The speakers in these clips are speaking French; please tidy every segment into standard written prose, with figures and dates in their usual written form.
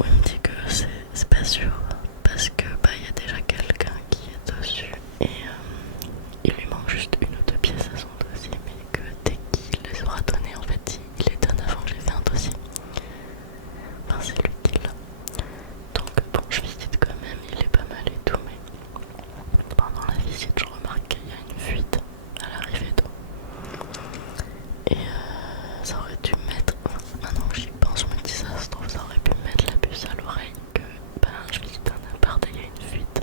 où il me dit que c'est pas sûr parce que il y a déjà quelqu'un qui est dessus et il lui manque juste une ou deux pièces à son dossier, mais que dès qu'il les aura données, en fait, il les donne avant que j'ai fait un dossier. Enfin, c'est lui qui l'a. Donc bon, je visite quand même, il est pas mal et tout, mais pendant la visite, je remarque qu'il y a une fuite à l'arrivée d'eau. Et ça aurait dû mettre, enfin, maintenant que j'y pense, je me dis ça se trouve, ça aurait pu mettre la puce à l'oreille que je visite un appart et il y a une fuite.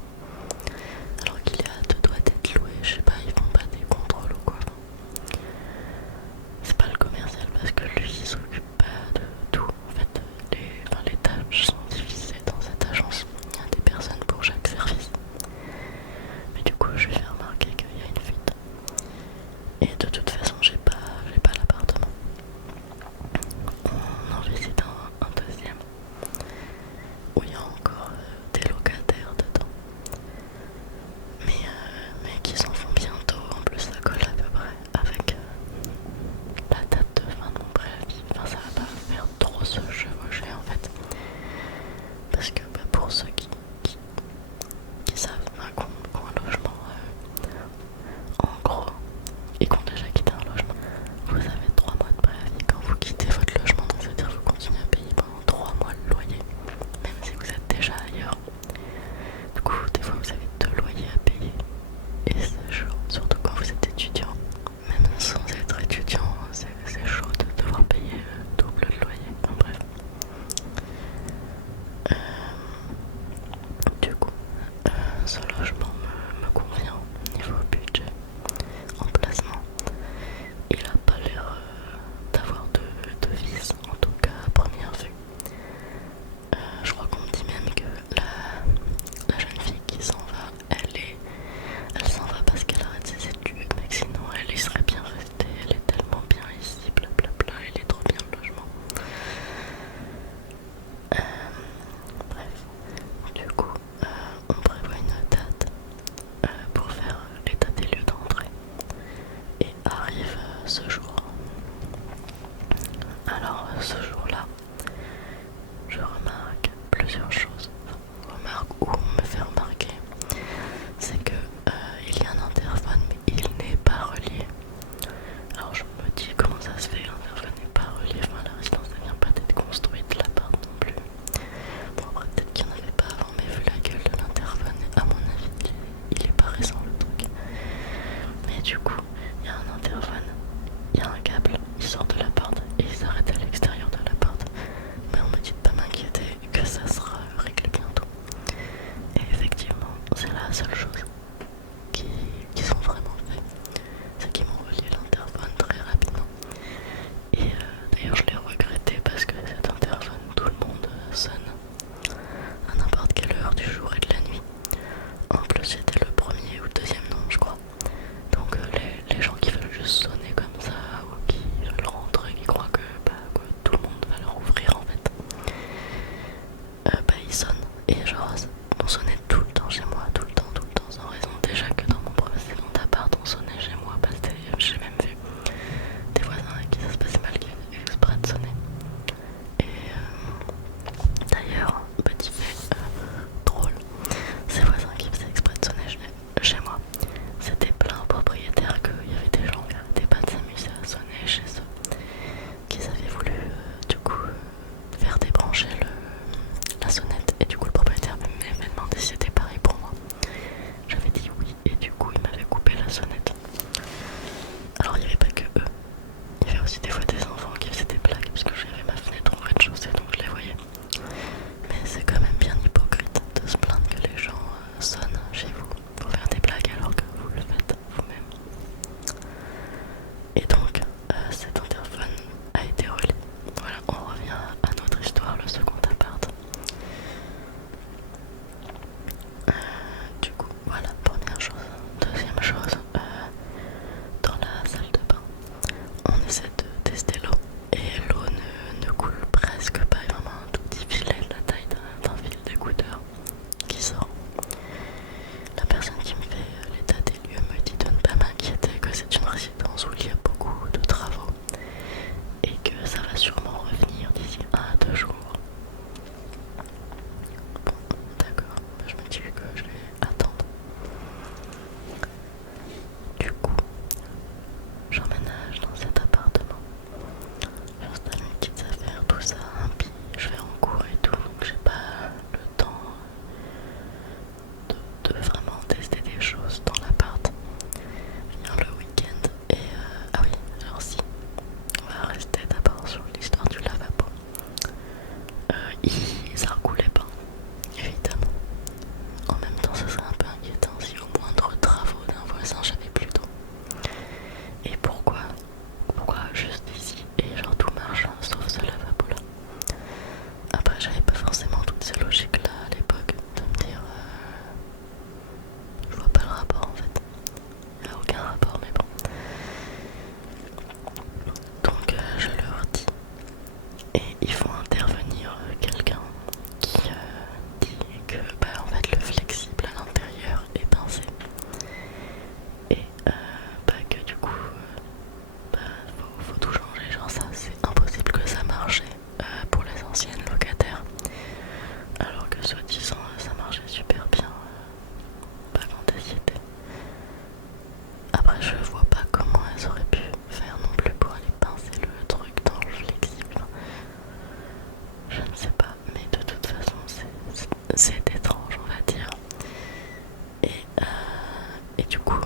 Alors qu'il est à deux doigts d'être loué, je sais pas, ils font pas des contrôles ou quoi. C'est pas le commercial parce que lui il s'occupe pas de tout. En fait, les tâches sont divisées dans cette agence. Il y a des personnes pour chaque service. Mais du coup, je lui fais remarquer qu'il y a une fuite. Et de toute façon, j'ai pas l'appartement. On en visite un deuxième où il y a encore des locataires dedans. Mais qui s'en font bientôt. En plus, ça colle à peu près avec la date de fin de mon préavis. Enfin, ça va pas faire trop se chevaucher en fait. Parce que pour ceux qui savent, qu'on a un logement, en gros, et qu'on a déjà quitté un logement, vous avez 3 mois de préavis quand vous quittez votre logement. Donc c'est-à-dire que vous continuez à payer pendant 3 mois le loyer, même si vous êtes ça recoulait pas, évidemment. En même temps, ce serait un peu inquiétant si au moindre travaux d'un voisin j'avais plus d'eau. Et pourquoi juste ici et genre tout marche sauf ce lavabo là. Après j'avais pas forcément toutes ces logiques là à l'époque de me dire je vois pas le rapport en fait. Il n'y a aucun rapport mais bon. Donc je leur dis et ils font intervenir quelqu'un qui dit que bah, en fait le flexible à l'intérieur est pincé et bah, que du coup bah, faut tout changer, genre ça c'est impossible que ça marche pour les anciennes locataires alors que soi-disant ça marchait super bien bah, quand elles y étaient. Après je vois pas comment elles auraient pu faire non plus pour aller pincer le truc dans le flexible. Je ne sais pas, mais de toute façon c'est étrange on va dire. Et du coup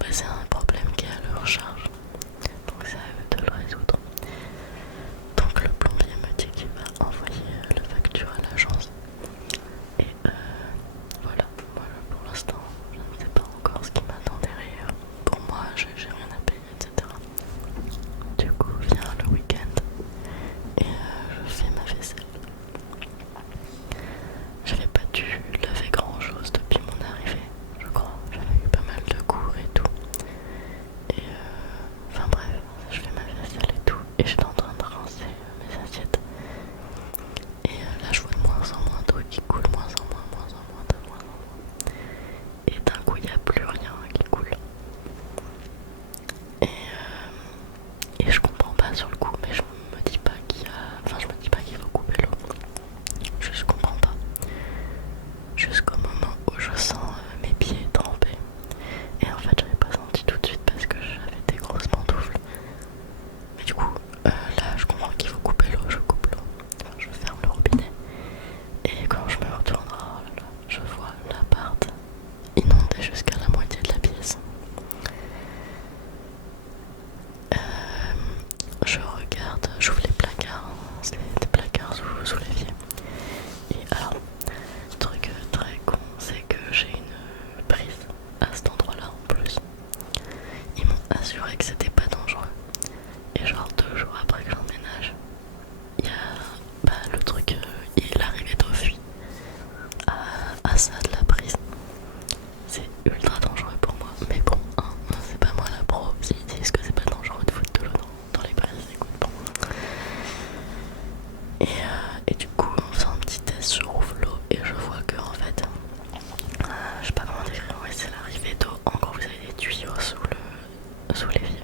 bah, c'est un problème qui est à leur charge. Donc c'est à eux de le résoudre. Donc le plombier me dit qu'il va envoyer la facture à l'agence. Et voilà, pour l'instant je ne sais pas encore ce qui m'attend derrière. Pour moi j'ai rien à payer, etc. Du coup vient le week-end et je fais ma vaisselle. J'avais pas dû laver grand chose depuis mon arrivée, je crois. J'avais eu pas mal de cours et tout. Et enfin bref, je fais ma vaisselle et tout. Et j'étais en train de rincer mes assiettes. Et là je vois de moins en moins d'eau qui coule, moins en moins de moins en moins. Et d'un coup il n'y a plus rien qui coule. Et je comprends pas sur le coup, mais je me dis pas qu'il y a. Enfin je me dis pas qu'il faut couper l'eau. Je comprends pas. Jusqu'au moment où je sens mes pieds trempés. Et en fait j'avais pas senti tout de suite parce que j'avais des grosses pantoufles. Mais du coup là je comprends qu'il faut couper l'eau, je coupe l'eau. Enfin, je ferme le robinet. Et quand je me retourne, oh là là, je vois l'appart inondé jusqu'à la moitié de la pièce. Je regarde, j'ouvre les placards, c'est des placards sous l'évier. Et alors, truc très con, c'est que j'ai une prise à cet endroit-là en plus. Ils m'ont assuré que c'était pas dangereux. Et genre 2 jours après que j'emménage, il y a le truc, l'arrivée d'eau fuit à ça de la prise. C'est ultra dangereux pour moi. Mais bon, hein, c'est pas moi la pro. S'ils disent que c'est pas dangereux de foutre de l'eau dans les prises, écoute, bon. Et du coup, en faisant un petit test, je rouvre l'eau et je vois que en fait, je sais pas comment décrire, ouais, c'est l'arrivée d'eau. En gros, vous avez des tuyaux sous l'évier.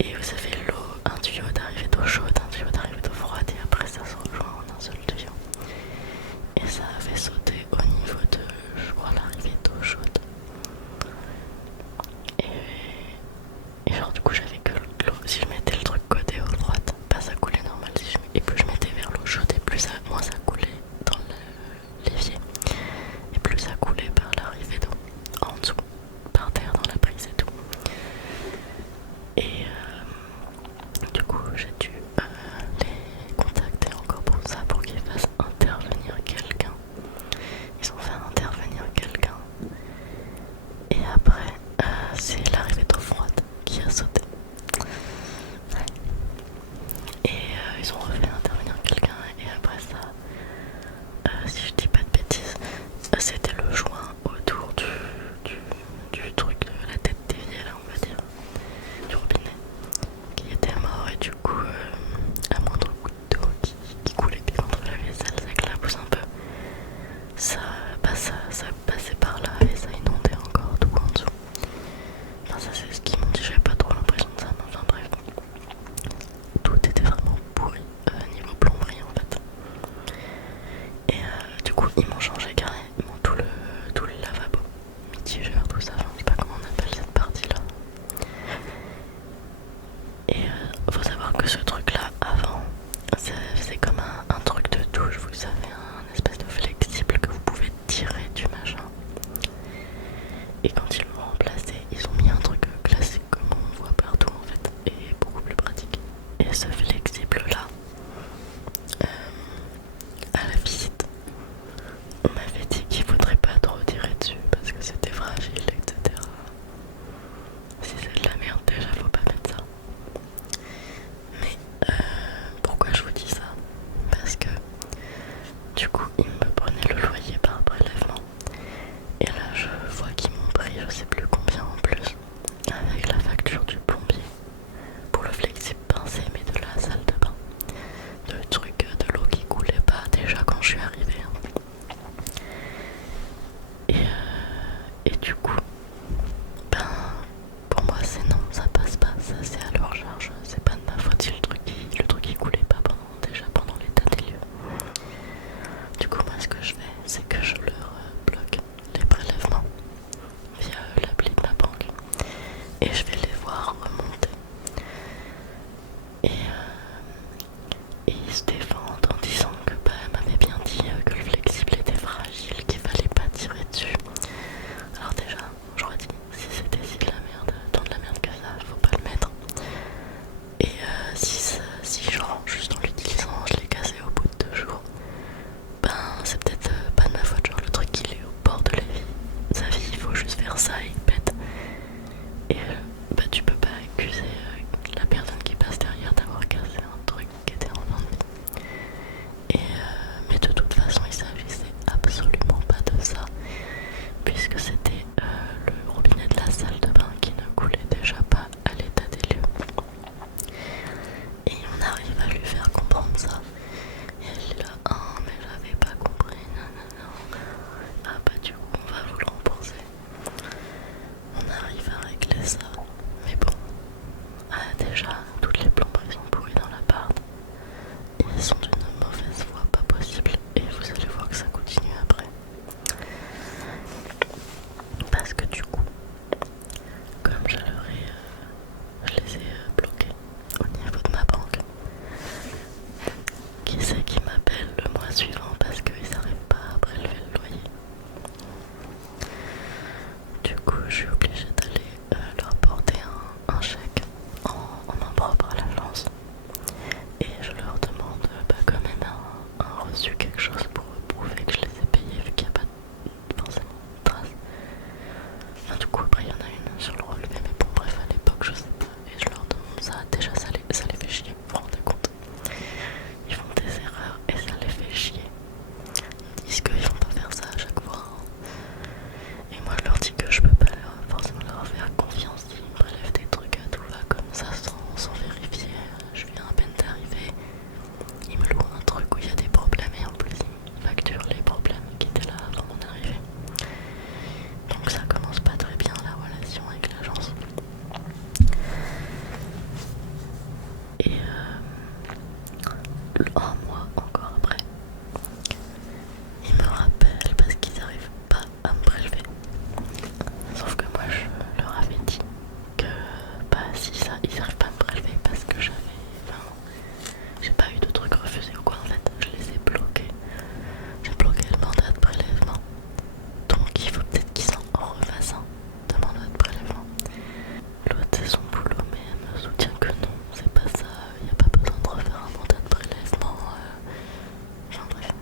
Et vous avez l'eau, un tuyau d'arrivée d'eau chaude, un tuyau d'arrivée d'eau froide, et après ça se rejoint en un seul tuyau. Et ça avait sauté au niveau de, je crois, l'arrivée d'eau chaude. Et genre du coup j'avais que l'eau, si je mettais le truc côté eau froide, bah ça coulait normal, et plus je mettais vers l'eau chaude et plus moins ça coulait dans l'évier. Et plus ça coulait par l'arrivée d'eau, en dessous, par terre dans la prise et tout. Et du coup j'ai dû les contacter encore pour ça, pour qu'ils fassent intervenir quelqu'un. Ils ont fait intervenir quelqu'un. Et après, c'est l'arrivée d'eau froide qui a sauté. Ouais. Et ils ont refait intervenir quelqu'un. Et après ça, si je dis pas de bêtises, c'était le joint autour du truc de la tête d'évier, là, on va dire, du robinet, qui était mort. Et du coup, à moindre coup d'eau qui coulait puis contre la vaisselle, ça éclabousse un peu. Ça passait par là et ça inondait encore tout en dessous. Enfin ça c'est ce qu'ils m'ont dit, j'avais pas trop l'impression de ça, mais enfin bref. Tout était vraiment pourri niveau plomberie en fait. Et du coup ils m'ont changé carrément tout le lavabo, mitigeur, tout ça, enfin, je sais pas comment on appelle cette partie là. Et faut savoir que ce truc là avant, c'est comme un truc de douche, vous savez, un espèce de flexible que vous pouvez tirer du machin. Et quand ils l'ont remplacé, ils ont mis un truc classique comme on voit partout en fait, et beaucoup plus pratique. Et ce flexible là, et je vais les voir remonter. Et ils se défendent en disant que elle m'avait bien dit que le flexible était fragile, qu'il fallait pas tirer dessus. Alors déjà, j'aurais dit, si c'était si de la merde, tant de la merde que ça, faut pas le mettre. Et si genre, juste en l'utilisant, je l'ai cassé au bout de 2 jours, c'est peut-être pas de ma faute, genre le truc il est au bord de sa vie, il faut juste faire ça et il pète. Et tu peux pas accuser la personne qui passe derrière d'avoir cassé un truc qui était en fin de vie. Mais de toute façon il s'agissait absolument pas de ça, puisque c'était le robinet de la salle de bain qui ne coulait déjà pas à l'état des lieux. Et on arrive à lui faire comprendre ça. Et elle est là, ah mais j'avais pas compris, non. Ah du coup on va vous le rembourser. On arrive à régler ça. Mais bon, déjà toutes les plomberies sont pourries dans l'appart. Ils sont d'une mauvaise foi pas possible. Et vous allez voir que ça continue après. Parce que du coup, comme je les ai bloqués au niveau de ma banque, qui c'est qui m'appelle le mois suivant parce qu'ils n'arrivent pas à prélever le loyer. Du coup, je suis obligée d'aller leur porter un chèque en main propre à l'agence. Et je leur demande quand même un reçu, quelque chose pour prouver que je les ai payés vu qu'il n'y a pas forcément de trace. Enfin, du coup, après, il y en a une sur le relevé, mais bon, bref, à l'époque, je sais pas. Et je leur demande ça. Déjà, ça les fait chier, vous vous rendez compte? Ils font des erreurs et ça les fait chier. Ils disent qu'ils vont pas faire ça à chaque fois. Et moi, je leur dis que je peux pas forcément leur faire confiance. Ils me prélèvent des trucs à tout va comme ça sans vérifier. Je viens à peine d'arriver. Ils me louent un truc où il y a des problèmes et en plus ils facturent les problèmes qui étaient là avant mon arrivée. Donc ça commence pas très bien la relation avec l'agence. Et un mois encore après, ils me rappellent parce qu'ils n'arrivent pas à me prélever. Sauf que moi je leur avais dit que si ça, ils n'arrivent pas à me prélever parce que j'ai pas eu de trucs refusés ou quoi en fait, je les ai bloqués. J'ai bloqué le mandat de prélèvement. Donc il faut peut-être qu'ils s'en refassent un de mandat de prélèvement. L'autre c'est son boulot mais elle me soutient que non, c'est pas ça, il n'y a pas besoin de refaire un mandat de prélèvement. Enfin bref,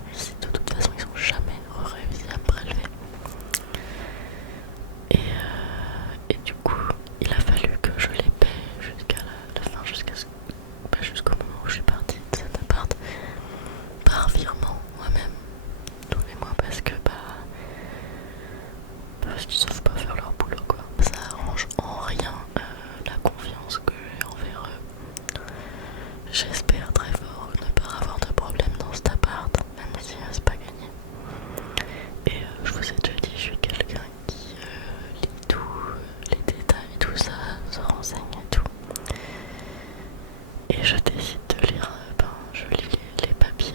de toute façon ils ont jamais réussi à me prélever. Et du coup, il a fallu que je les paie jusqu'à la fin, jusqu'au moment où je suis partie de cet appart, par virement moi-même, tous les mois, parce qu'ils savent pas faire leur boulot quoi. Ça arrange en rien la confiance que j'ai envers eux. J'espère très fort ne pas avoir de problème dans cet appart, même si c'est pas gagné. Et je vous ai déjà dit, je suis quelqu'un qui lit tout, les détails, tout ça, se renseigne et tout. Et je décide de lire, je lis les papiers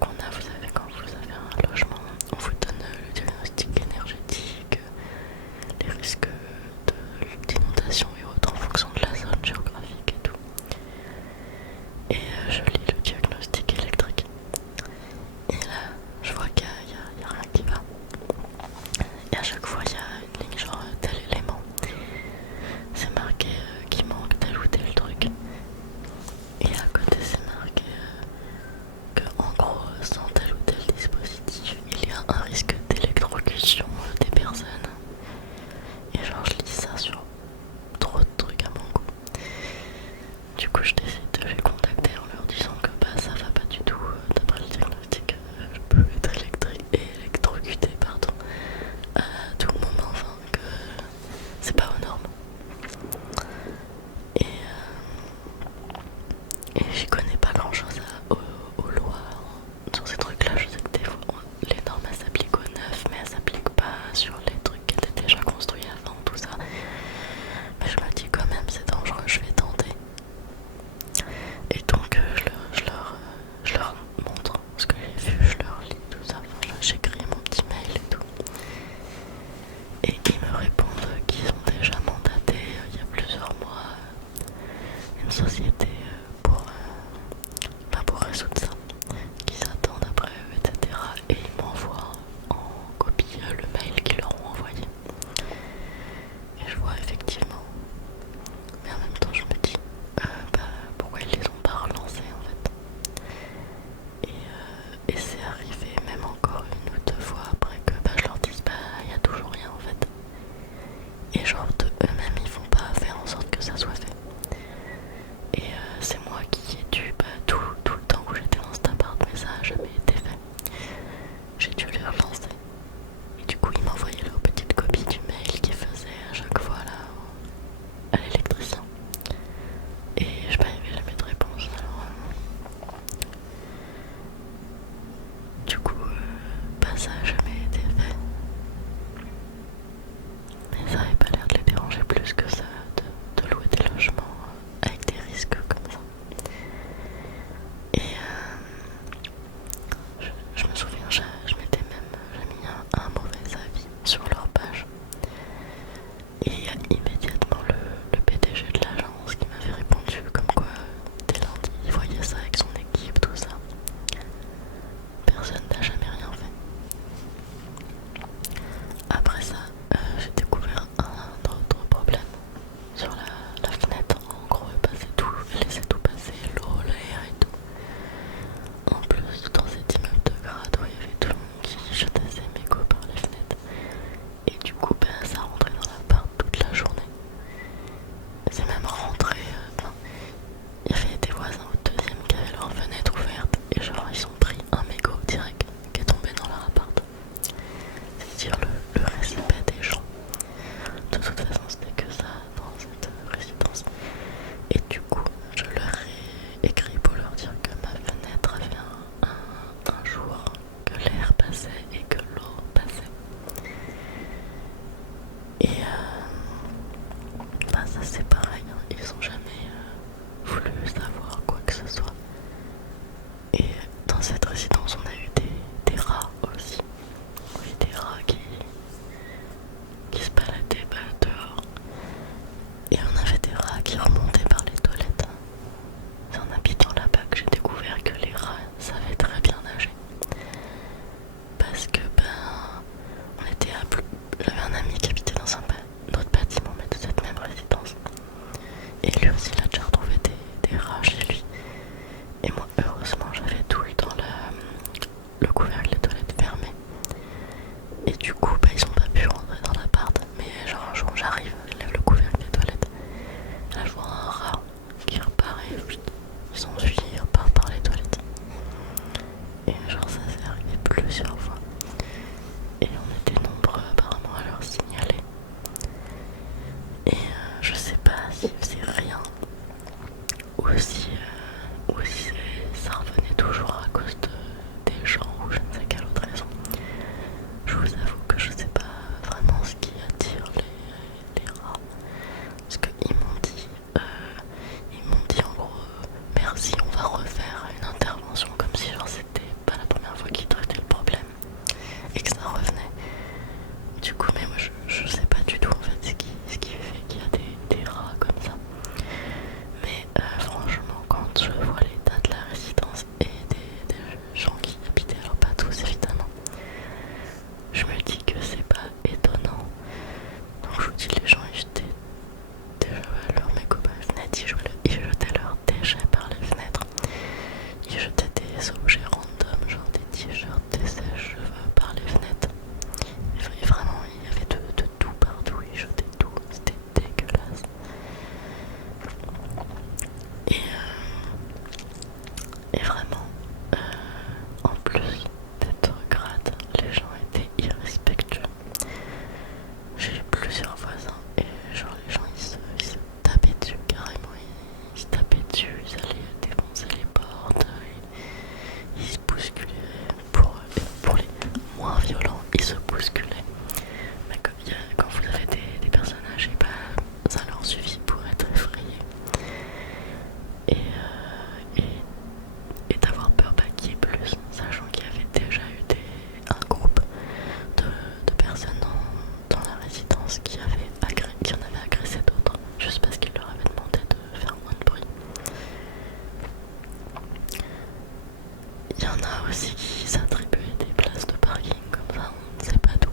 qu'on a, vous savez, quand vous avez un logement, on vous donne le diagnostic énergétique, les risques d'inondation et autres en fonction de la zone géographique et tout. Et je lis le diagnostic électrique. Et là, je vois qu'il y a rien qui va. Et à chaque fois, il y a une ligne genre tel élément. C'est marqué qu'il manque tel ou tel truc. Et à côté, c'est marqué que en gros, sans tel ou tel dispositif, il y a un risque d'électrocution des personnes. Et genre, je lis ça sur trop de trucs à mon goût. Du coup, je décide de les contacter en leur disant que ça va pas du tout. D'après le diagnostic, je peux être électrocuté à tout moment, enfin que c'est pas aux normes. Et j'y connais pas grand chose aux lois Et dans cette résidence, on a eu des rats aussi. Oui, des rats qui se baladaient dehors. Et on avait des rats qui remontaient par les toilettes. C'est en habitant là-bas que j'ai découvert que les rats savaient très bien nager. Parce que on était à plus... J'avais un ami qui habitait dans un autre bâtiment, mais de cette même résidence. Et lui aussi, il a déjà retrouvé des rats chez lui. Et moi, heureusement, j'avais tout le temps le couvercle des toilettes fermé. Et du coup, ils ont pas pu rentrer dans l'appart. Mais genre, un jour, j'arrive, je lève le couvercle des toilettes. Là, je vois un rat qui repart et il s'enfuit, il repart par les toilettes. Et genre, ça s'est arrivé plusieurs fois. Et on était nombreux apparemment à leur signaler. Et je sais pas s'ils faisaient rien ou si ça revenait toujours à cause des gens ou je ne sais quelle autre raison. Je vous avoue que je sais pas vraiment ce qui attire les rats. Parce qu'ils m'ont dit en gros merci, on va refaire une intervention comme si genre c'était pas la première fois qu'ils traitaient le problème et que ça revenait. Du coup, mais moi je sais pas du tout en fait ce qui fait qu'il y a des rats comme ça. Mais franchement, quand je vois l'état de la résidence et des gens qui y habitaient, alors pas tous évidemment, je me dis que c'est pas étonnant. Donc je vous dis, les gens ils jetaient déjà leurs mégots par les fenêtres, ils jetaient leurs déchets par les fenêtres, ils jetaient des objets random, genre des t-shirts, des sèches-cheveux par les fenêtres. Et vraiment, il y avait de tout partout, ils jetaient tout, c'était dégueulasse. Et vraiment, en plus d'être crade, les gens étaient irrespectueux. J'ai eu plusieurs voisins et genre les gens ils se tapaient dessus carrément, ils se tapaient dessus, ils allaient défoncer les portes, ils se bousculaient. Pour les moins violents, ils se bousculaient. Mais quand vous avez des personnes âgées, ça leur suffit pour être effrayés. Et d'avoir peur qu'il y ait plus, sachant qu'il y avait déjà eu un groupe de personnes dans la résidence qui en avaient agressé d'autres, juste parce qu'ils leur avaient demandé de faire moins de bruit. Il y en a aussi qui s'attribuaient des places de parking comme ça, on ne sait pas d'où.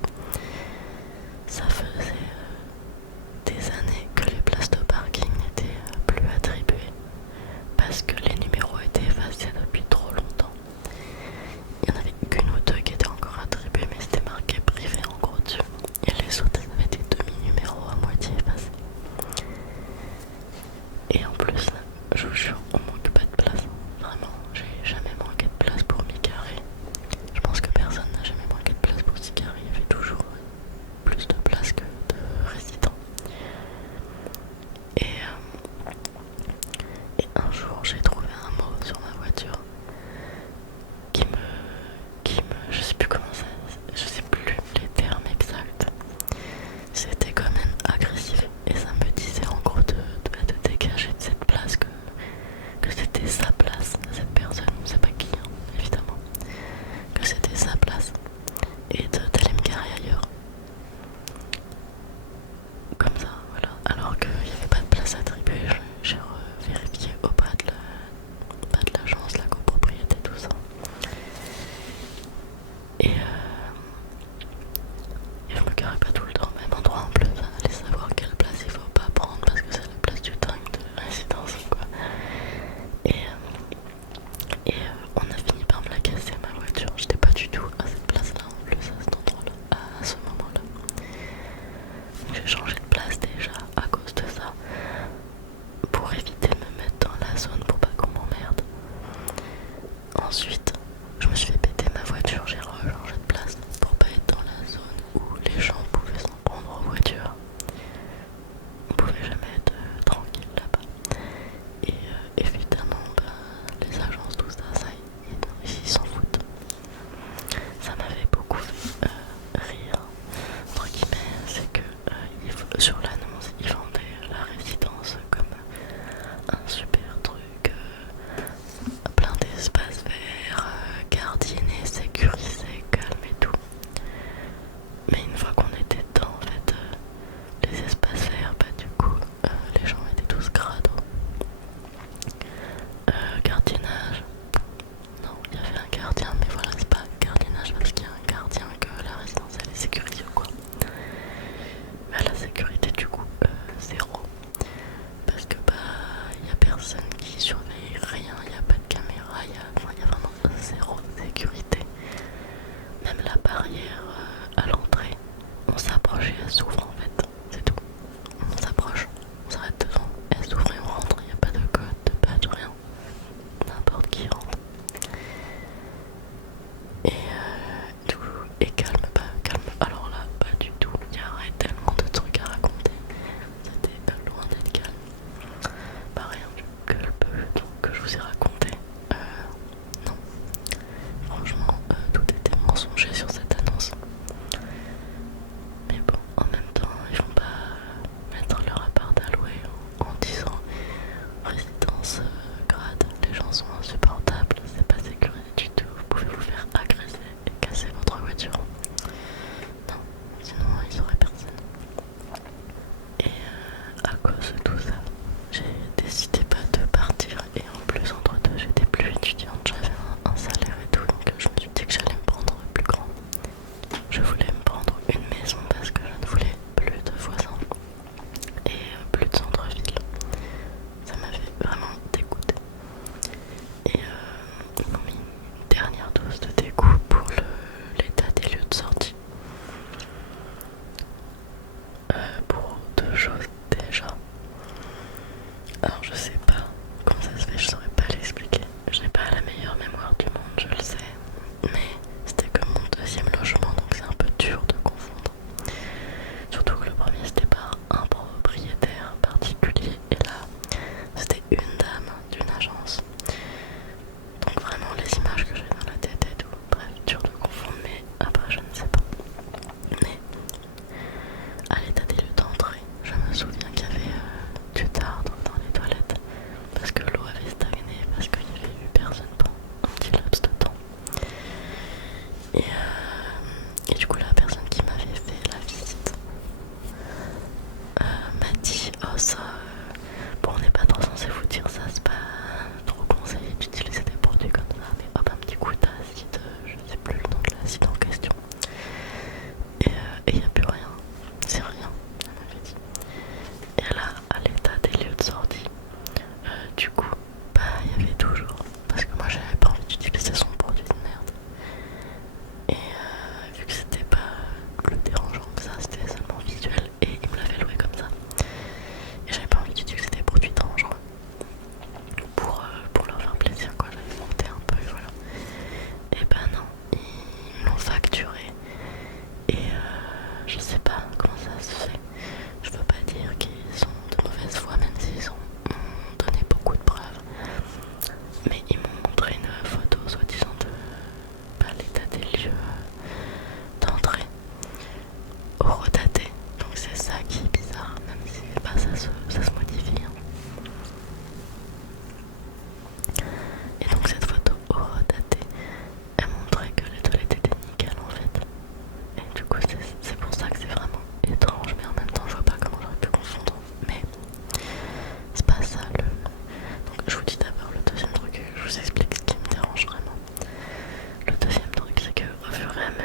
Ça faisait des années que les places de parking n'étaient plus attribuées parce que les numéros étaient effacés depuis trop longtemps. Il n'y en avait qu'une ou deux qui étaient encore attribuées, mais c'était marqué privé en gros dessus. Et les autres avaient des demi-numéros à moitié effacés. Et en plus, là, je vous jure, on manque pas de place. Vraiment, j'ai jamais manqué de place pour m'y garer.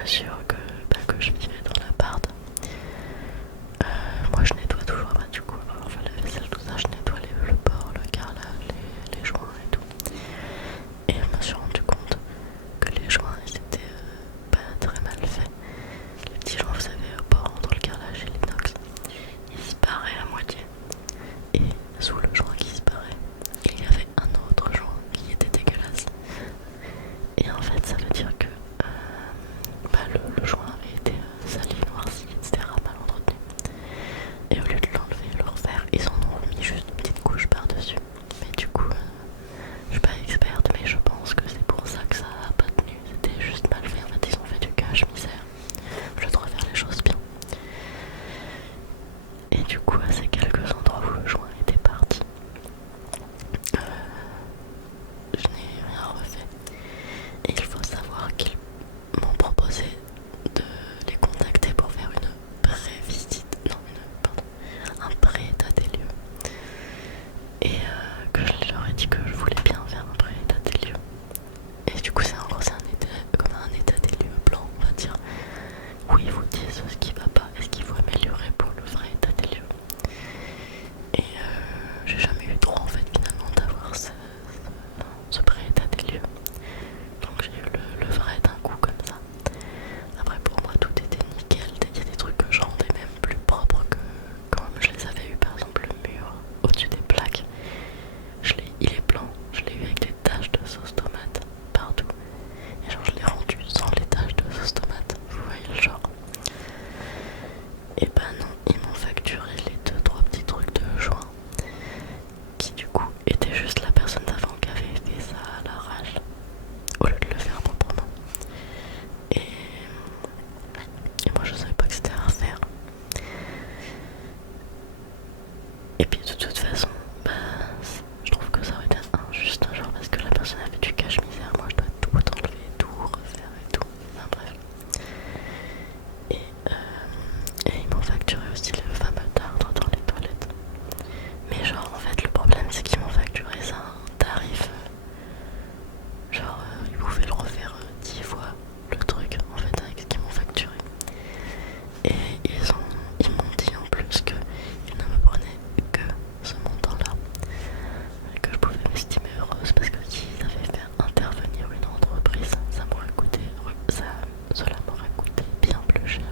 m'assure que je vivais dans l'appart. Moi je nettoie toujours, du coup, enfin la vaisselle, tout ça, je nettoie le bord, le carrelage, les joints et tout. Et je me suis rendu compte que les joints ils étaient très mal faits. Les petits joints, vous savez, au bord entre le carrelage et l'inox, ils se barraient à moitié. Et sous le joint qui se barrait, il y avait un autre joint qui était dégueulasse. Et en fait, ça veut dire que le joint avait été sali, noirci, etc., mal entretenu. Et au lieu de l'enlever et le refaire, ils en ont remis juste une petite couche par-dessus. Mais du coup, je suis pas experte, mais je pense que c'est pour ça que ça a pas tenu. C'était juste mal fait. En fait, ils ont fait du cache-misère. Je dois refaire les choses bien. Et du coup, à ces quelques endroits où le joint était parti, je n'ai rien refait. Et il faut savoir qu'ils m'ont proposé de les contacter pour faire une pré-visite, non, un pré-état des lieux. Et que je leur ai dit que je voulais bien faire un pré-état des lieux. Et du coup, c'est comme un état des lieux blanc, on va dire, où ils vous disent ce qui va pas et ce qu'il faut améliorer pour le vrai état des lieux. Et j'ai jamais eu droit en fait finalement d'avoir ce pré-état des lieux. Donc j'ai eu le vrai d'un coup comme ça. Après pour moi tout était nickel. Il y a des trucs que je rendais même plus propres que comme je les avais eu, par exemple le mur au-dessus des plaques. Il est blanc, je l'ai eu avec des taches de sauce tomate partout. Et genre je l'ai rendu sans les taches de sauce tomate. Vous voyez le genre. Et bah non, ils m'ont facturé les 2-3 petits trucs de joint qui du coup était juste la personne d'avant qui avait fait ça à l'arrache au lieu de le faire proprement. Et moi je savais pas que c'était à refaire. Et puis de toute façon, je trouve que ça aurait été injuste, genre parce que la personne avait du cache-misère, moi je dois tout enlever, tout refaire et tout. Enfin bref. Et ils m'ont facturé aussi le fameux tartre dans les toilettes. Mais genre en fait le problème c'est qu'ils m'ont facturé ça à un tarif genre ils pouvaient le refaire 10 fois le truc en fait avec ce qu'ils m'ont facturé. Et ils m'ont dit en plus qu'ils ne me prenaient que ce montant là, que je pouvais m'estimer heureuse parce que s'ils avaient fait intervenir une entreprise cela m'aurait coûté bien plus cher.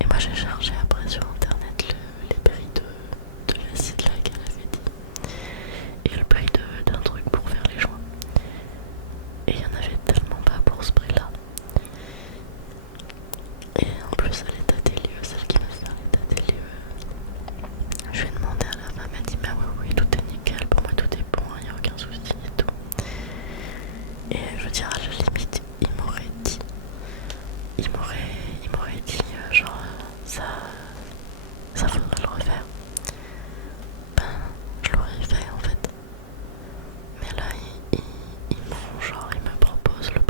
Et moi j'ai cherché après sur internet les prix de l'acide là qu'elle avait dit et le prix d'un truc pour faire les joints. Et il y en avait tellement pas pour ce prix là. Et en plus à l'état des lieux, celle qui m'a fait l'état des lieux, je lui ai demandé à la femme, elle m'a dit bah oui tout est nickel, pour moi tout est bon, il n'y a aucun souci et tout. Et je veux dire à la limite, il m'aurait dit genre ça faudrait le refaire. Ben je l'aurais fait en fait. Mais là ils me proposent le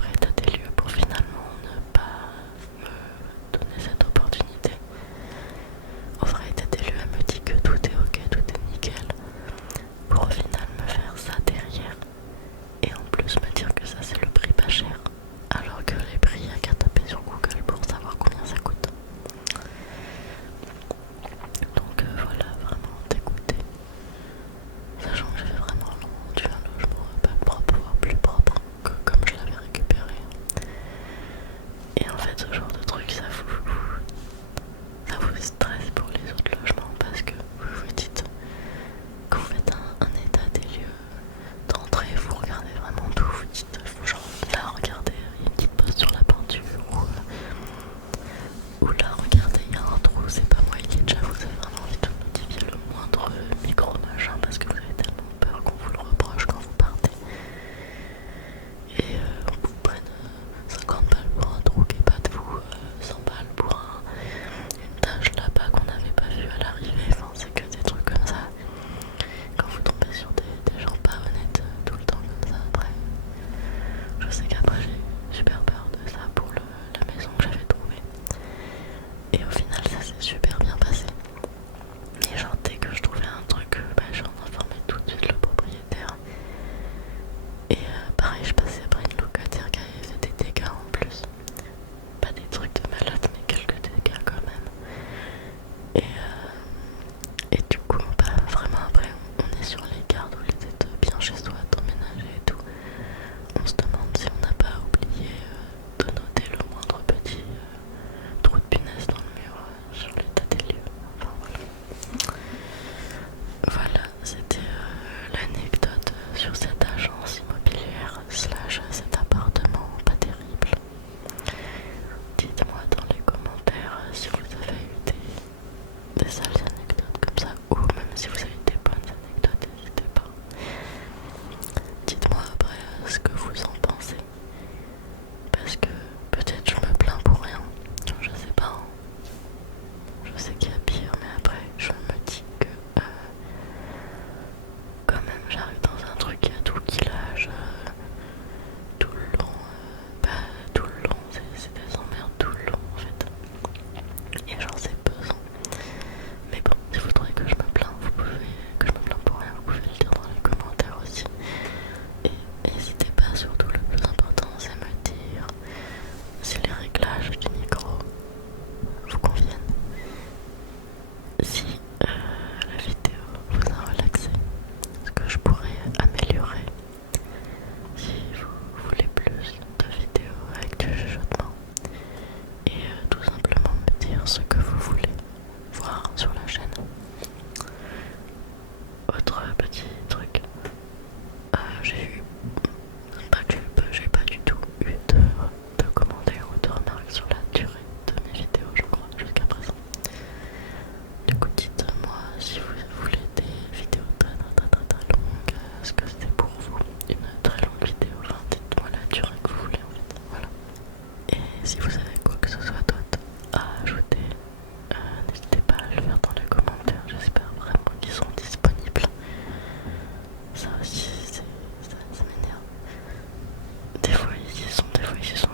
des fois ils se sont